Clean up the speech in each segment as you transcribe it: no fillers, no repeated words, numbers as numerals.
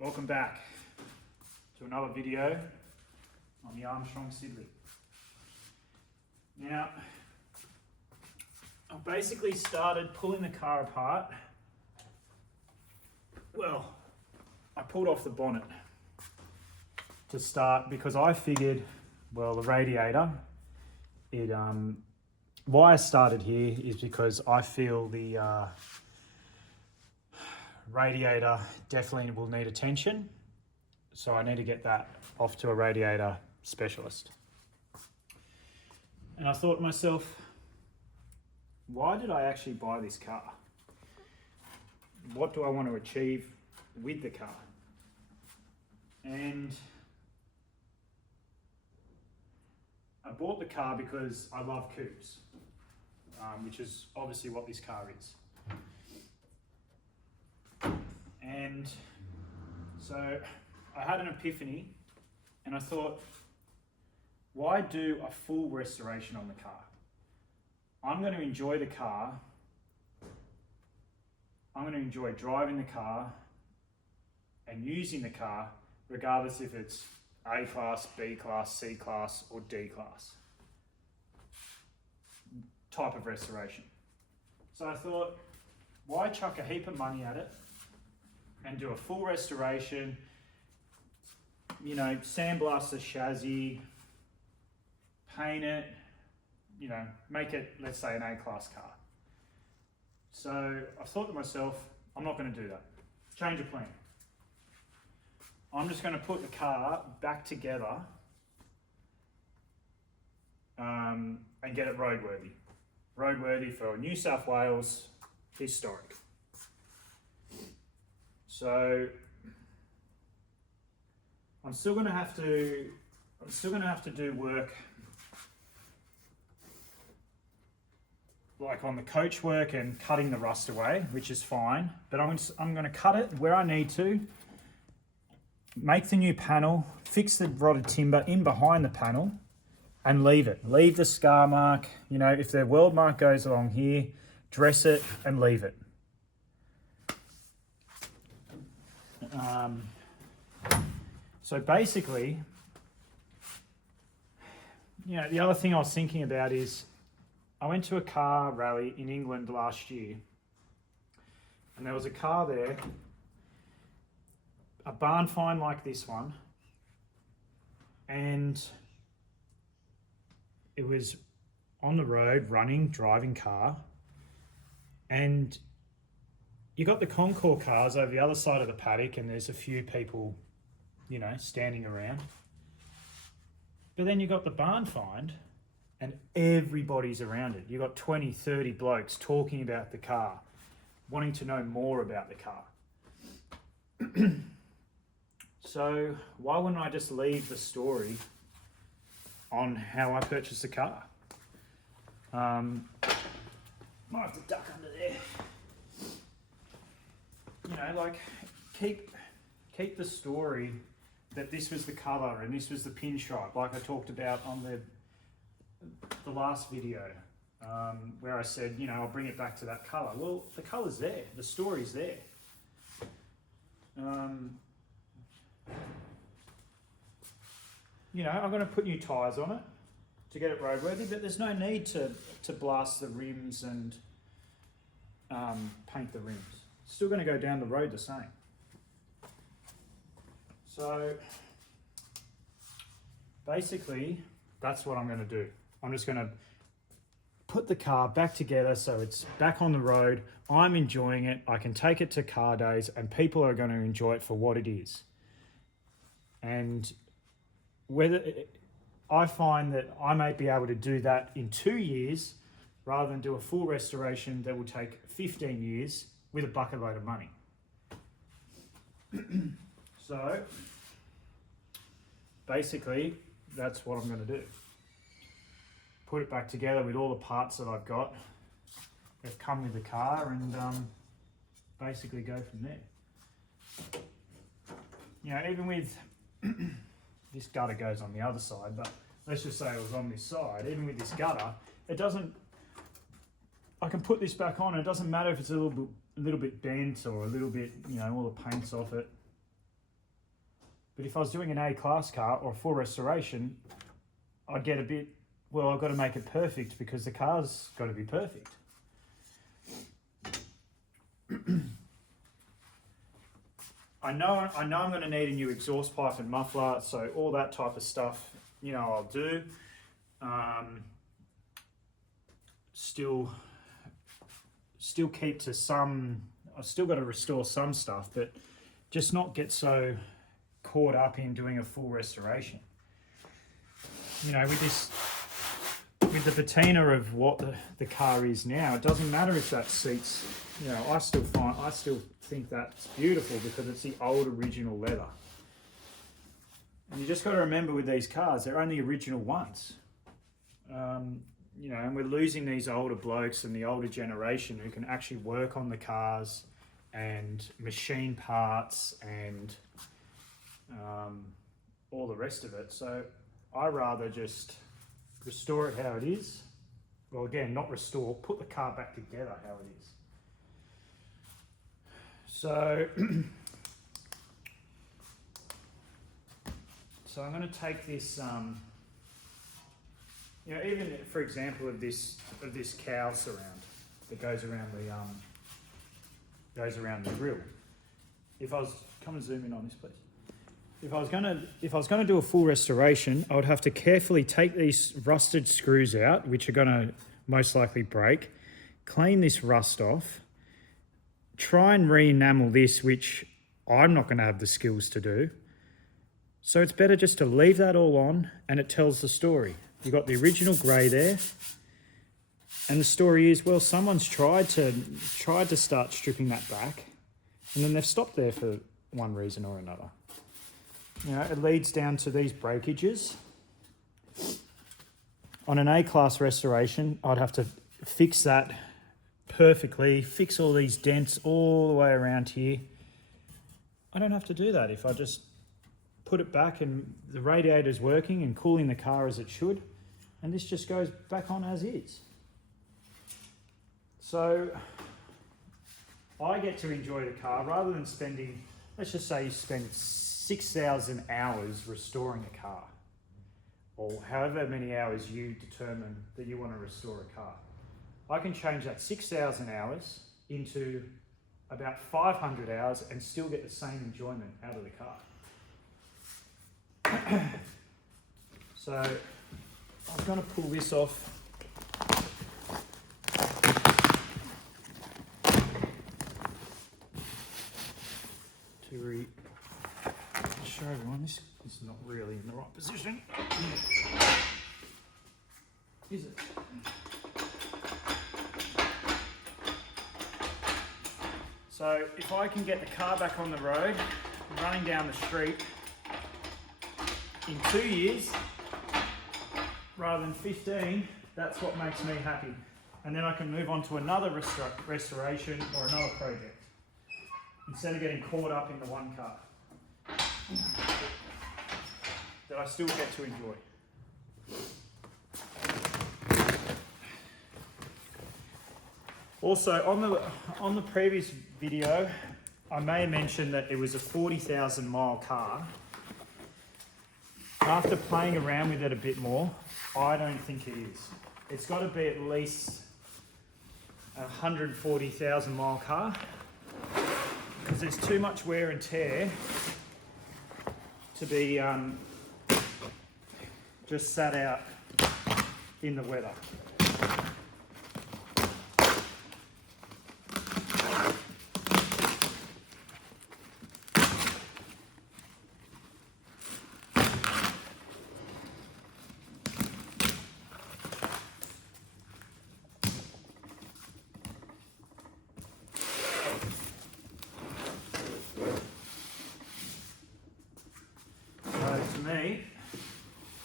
Welcome back to another video on the Armstrong Siddeley. Now, I basically started pulling the car apart. Well, I pulled off the bonnet to start because I figured, well, the radiator, why I started here is because I feel the radiator definitely will need attention, so I need to get that off to a radiator specialist. And I thought to myself, why did I actually buy this car? What do I want to achieve with the car? And I bought the car because I love coupes, which is obviously what this car is. And so I had an epiphany and I thought, why do a full restoration on the car? I'm going to enjoy the car. I'm going to enjoy driving the car and using the car, regardless if it's A class, B class, C class, or D class type of restoration. So I thought, why chuck a heap of money at it and do a full restoration, you know, sandblast the chassis, paint it, you know, make it, let's say, an A-class car. So I thought to myself, I'm not going to do that. Change of plan. I'm just going to put the car back together and get it roadworthy. Roadworthy for New South Wales, historic. So I'm still going to have to do work like on the coach work and cutting the rust away, which is fine, but I'm going to cut it where I need to, make the new panel, fix the rotted timber in behind the panel and leave it. Leave the scar mark, you know, if the weld mark goes along here, dress it and leave it. So basically, you know, the other thing I was thinking about is I went to a car rally in England last year and there was a car there, a barn find like this one, and it was on the road running, driving car, and you got the Concours cars over the other side of the paddock and there's a few people, you know, standing around. But then you got the barn find and everybody's around it. You got 20, 30 blokes talking about the car, wanting to know more about the car. So why wouldn't I just leave the story on how I purchased the car? Might have to duck under there. You know, like keep the story that this was the colour and this was the pinstripe, like I talked about on the last video, where I said, you know, I'll bring it back to that colour. Well, the colour's there, the story's there. You know, I'm going to put new tyres on it to get it roadworthy, but there's no need to blast the rims and paint the rims. Still going to go down the road the same. So basically, that's what I'm going to do. I'm just going to put the car back together so it's back on the road. I'm enjoying it. I can take it to car days and people are going to enjoy it for what it is. And whether I find that I may be able to do that in 2 years rather than do a full restoration that will take 15 years with a bucket load of money. So basically, that's what I'm going to do. Put it back together with all the parts that I've got that come with the car and basically go from there. You know, even with this gutter goes on the other side, but let's just say it was on this side, even with this gutter, it doesn't, I can put this back on. It doesn't matter if it's a little bit bent or a little bit, you know, all the paint's off it. But if I was doing an A-class car or a full restoration, I'd get a bit, well, I've got to make it perfect because the car's got to be perfect. I know I'm going to need a new exhaust pipe and muffler, so all that type of stuff, you know, I'll do. Still keep to some, I've still got to restore some stuff, but just not get so caught up in doing a full restoration. You know, with the patina of what the car is now, it doesn't matter if that seat's, you know, I still think that's beautiful because it's the old original leather. And you just got to remember with these cars, they're only original ones. You know, and we're losing these older blokes and the older generation who can actually work on the cars and machine parts and all the rest of it. So I rather just restore it how it is. Well, again, not restore, put the car back together how it is. So, so I'm going to take this, you know, even for example of this cowl surround that goes around the grill. If I was, come and zoom in on this, please. If I was gonna do a full restoration, I would have to carefully take these rusted screws out, which are gonna most likely break, clean this rust off, try and re-enamel this, which I'm not gonna have the skills to do. So it's better just to leave that all on and it tells the story. You've got the original grey there, and the story is, well, someone's tried to start stripping that back, and then they've stopped there for one reason or another. You know, it leads down to these breakages. On an A-class restoration, I'd have to fix that perfectly, fix all these dents all the way around here. I don't have to do that if I just put it back and the radiator's working and cooling the car as it should, and this just goes back on as is. So I get to enjoy the car rather than spending, let's just say you spend 6,000 hours restoring a car, or however many hours you determine that you want to restore a car. I can change that 6,000 hours into about 500 hours and still get the same enjoyment out of the car. So I'm going to pull this off. To show everyone, this is not really in the right position, is it? So if I can get the car back on the road, running down the street in 2 years, rather than 15, that's what makes me happy. And then I can move on to another restoration or another project, instead of getting caught up in the one car that I still get to enjoy. Also, on the previous video, I may have mentioned that it was a 40,000 mile car. After playing around with it a bit more, I don't think it is. It's got to be at least a 140,000 mile car, because there's too much wear and tear to be just sat out in the weather.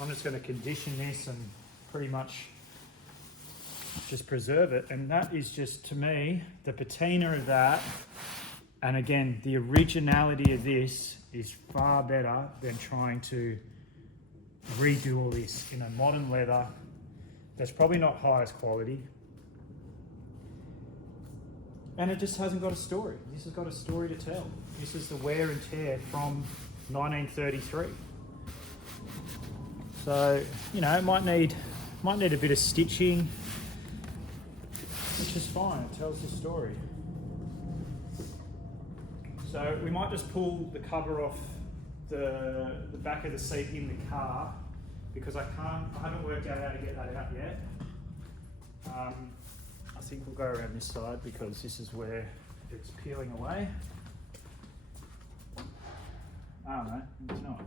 I'm just going to condition this and pretty much just preserve it, and that is just, to me, the patina of that, and again, the originality of this is far better than trying to redo all this in a modern leather that's probably not highest quality, and it just hasn't got a story. This has got a story to tell. This is the wear and tear from 1933. So, you know, it might need a bit of stitching, which is fine, it tells the story. So we might just pull the cover off the back of the seat in the car, because I haven't worked out how to get that out yet. I think we'll go around this side because this is where it's peeling away. Oh no, it's not.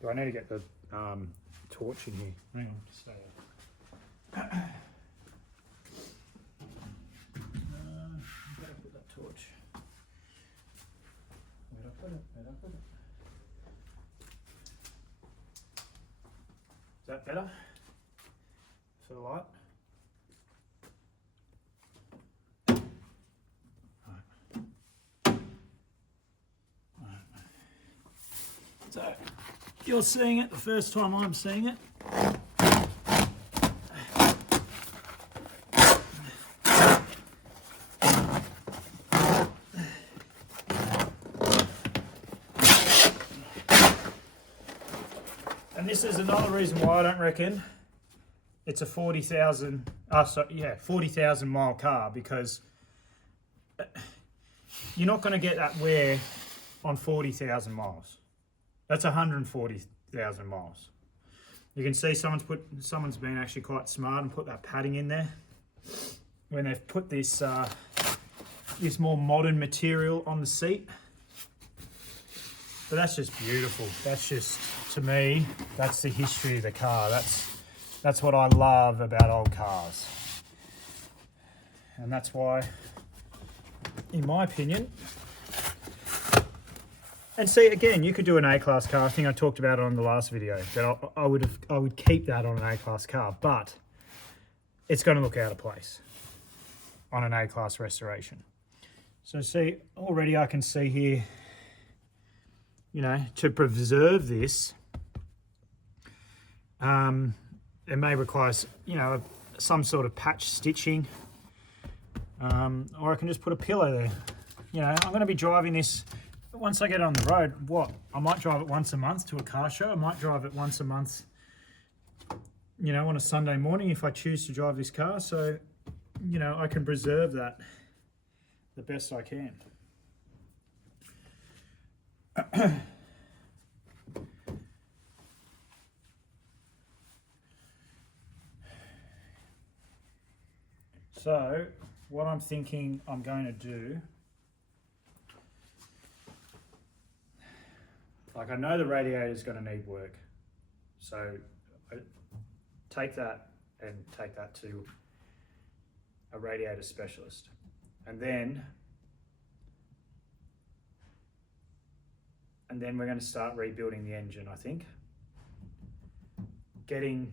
Do I need to get the torch in here? Hang on, stay there. I've got to put that torch. Where'd I put it? Where'd I put it? Is that better for the light? So you're seeing it the first time I'm seeing it. And this is another reason why I don't reckon it's a 40,000 mile car, because you're not going to get that wear on 40,000 miles. That's 140,000 miles. You can see someone's been actually quite smart and put that padding in there when they've put this this more modern material on the seat. But that's just beautiful. That's just, to me, that's the history of the car. That's what I love about old cars. And that's why, in my opinion, and see, again, you could do an A-class car. I think I talked about it on the last video, that I would keep that on an A-class car, but it's going to look out of place on an A-class restoration. So see, already I can see here, you know, to preserve this, it may require, you know, some sort of patch stitching, or I can just put a pillow there. You know, I'm going to be driving this. Once I get on the road, I might drive it once a month to a car show. I might drive it once a month, you know, on a Sunday morning if I choose to drive this car. So, you know, I can preserve that the best I can. So, what I'm thinking I'm going to do, like, I know the radiator is going to need work, so I take that and take that to a radiator specialist, and then we're going to start rebuilding the engine. I think getting,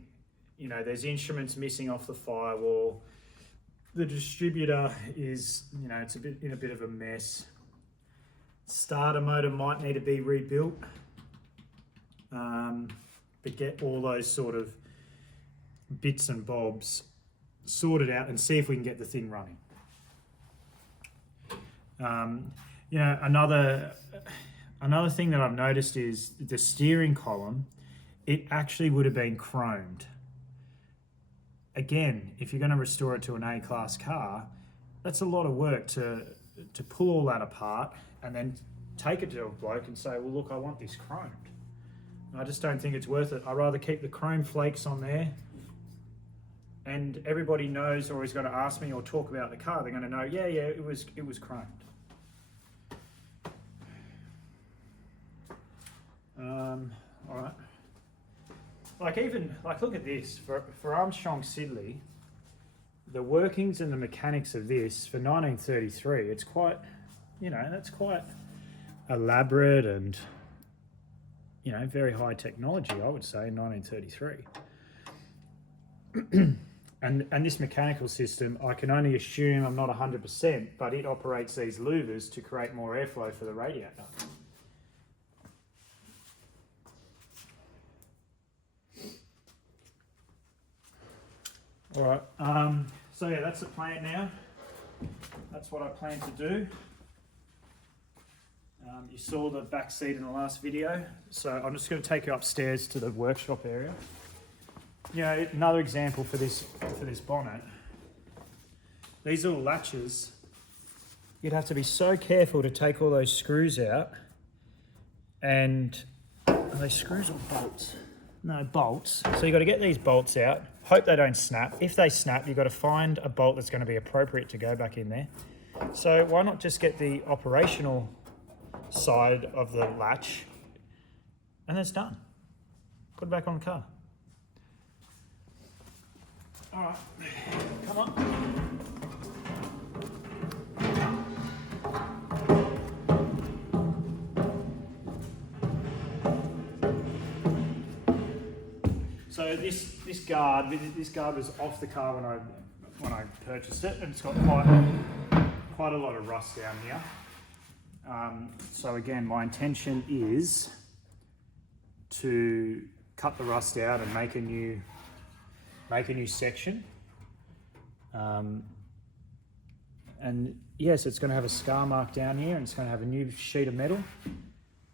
you know, there's instruments missing off the firewall. The distributor is, you know, it's in a bit of a mess. Starter motor might need to be rebuilt, but get all those sort of bits and bobs sorted out and see if we can get the thing running. You know, another thing that I've noticed is the steering column. It actually would have been chromed. Again, if you're going to restore it to an A-class car, that's a lot of work to pull all that apart and then take it to a bloke and say, well, look, I want this chromed. I just don't think it's worth it. I'd rather keep the chrome flakes on there, and everybody knows, or is going to ask me or talk about the car, they're going to know, yeah, it was chromed. All right. Like look at this, for Armstrong Siddeley, the workings and the mechanics of this for 1933, it's quite, you know, that's quite elaborate and, you know, very high technology, I would say, in 1933. And this mechanical system, I can only assume, I'm not 100%, but it operates these louvers to create more airflow for the radiator. All right, so yeah, that's the plan now. That's what I plan to do. You saw the back seat in the last video, so I'm just going to take you upstairs to the workshop area. You know, another example for this bonnet. These little latches, you'd have to be so careful to take all those screws out. And are they screws or bolts? No, bolts. So you've got to get these bolts out. Hope they don't snap. If they snap, you've got to find a bolt that's going to be appropriate to go back in there. So why not just get the operational side of the latch and then it's done. Put it back on the car. All right, come on. So this guard was off the car when I purchased it, and it's got quite a lot of rust down here. So again, my intention is to cut the rust out and make a new section. And yes, it's going to have a scar mark down here, and it's going to have a new sheet of metal.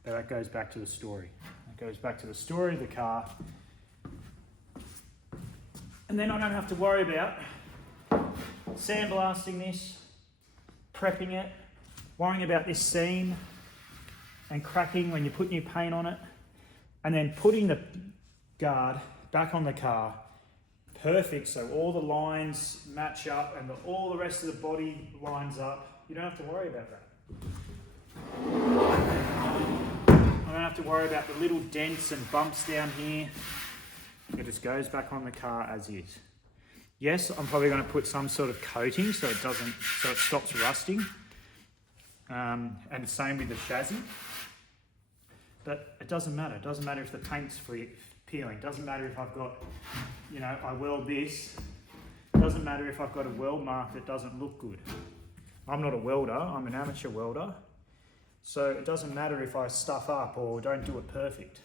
But that goes back to the story. That goes back to the story of the car. And then I don't have to worry about sandblasting this, prepping it, worrying about this seam and cracking when you put new paint on it, and then putting the guard back on the car perfect so all the lines match up and all the rest of the body lines up. You don't have to worry about that. I don't have to worry about the little dents and bumps down here. It just goes back on the car as is. Yes, I'm probably going to put some sort of coating so it stops rusting. And the same with the chassis. But it doesn't matter. It doesn't matter if the paint's peeling. It doesn't matter if I've got, I weld this. It doesn't matter if I've got a weld mark that doesn't look good. I'm not a welder, I'm an amateur welder. So it doesn't matter if I stuff up or don't do it perfect.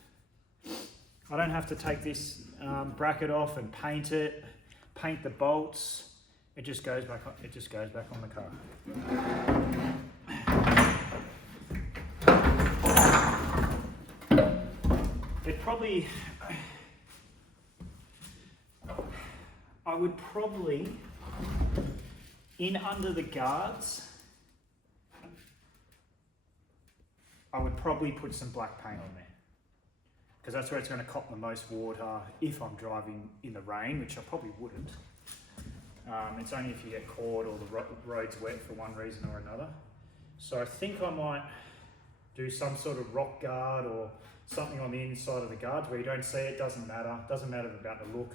I don't have to take this bracket off and paint the bolts. It just goes back on the car. I would probably, in under the guards, I would probably put some black paint on there. Because that's where it's going to cop the most water if I'm driving in the rain, which I probably wouldn't. It's only if you get caught or the road's wet for one reason or another. So I think I might do some sort of rock guard or something on the inside of the guards where you don't see it. Doesn't matter about the look.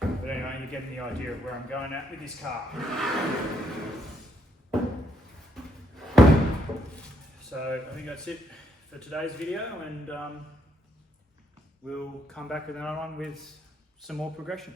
But anyway, you're getting the idea of where I'm going at with this car. So I think that's it for today's video, and we'll come back with another one with some more progression.